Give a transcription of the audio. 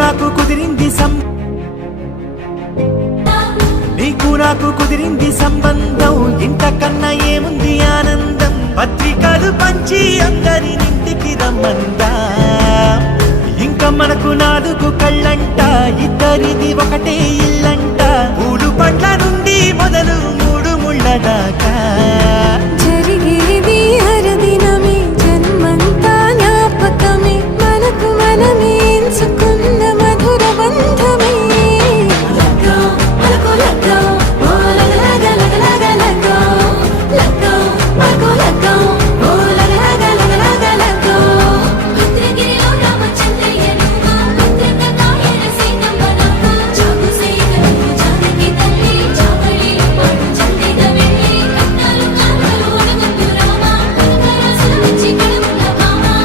నాకు కుదిరింది నాకు కుదిరింది సంబంధం, ఇంతకన్నా ఏముంది ఆనందం. పత్రికలు పంచి అందరినింటికి రమ్మందా, ఇంకా మనకు 4 కళ్ళంట, ఇద్దరిది ఒకటే ఇల్లంట. పూలు పండ్ల నుండి మొదలు 3 ముళ్ళ దాకా